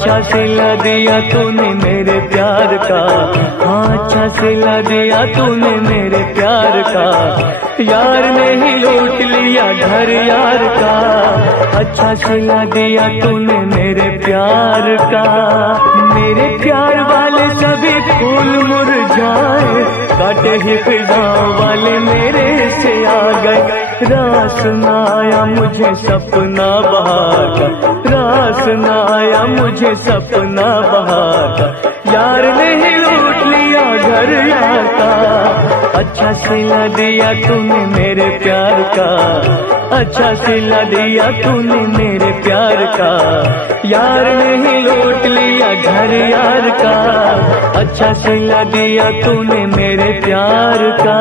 अच्छा सिला दिया तूने मेरे प्यार का, हाँ अच्छा सिला दिया तूने मेरे प्यार का। यार ने ही लूट लिया घर यार का, अच्छा सिला दिया तूने मेरे प्यार का। मेरे प्यार वाले सभी फूल मुरझाए, काटे ही फिजाओं वाले मेरे से आ गए। रास ना आया मुझे सपना बहार का, रास ना आया मुझे सपना बहार का। यार ने ही लूट लिया घर यार का, अच्छा सिला दिया तूने मेरे प्यार का, अच्छा सिला दिया तूने मेरे प्यार का। यार ने ही लूट लिया घर यार का, अच्छा सिला दिया तूने मेरे प्यार का।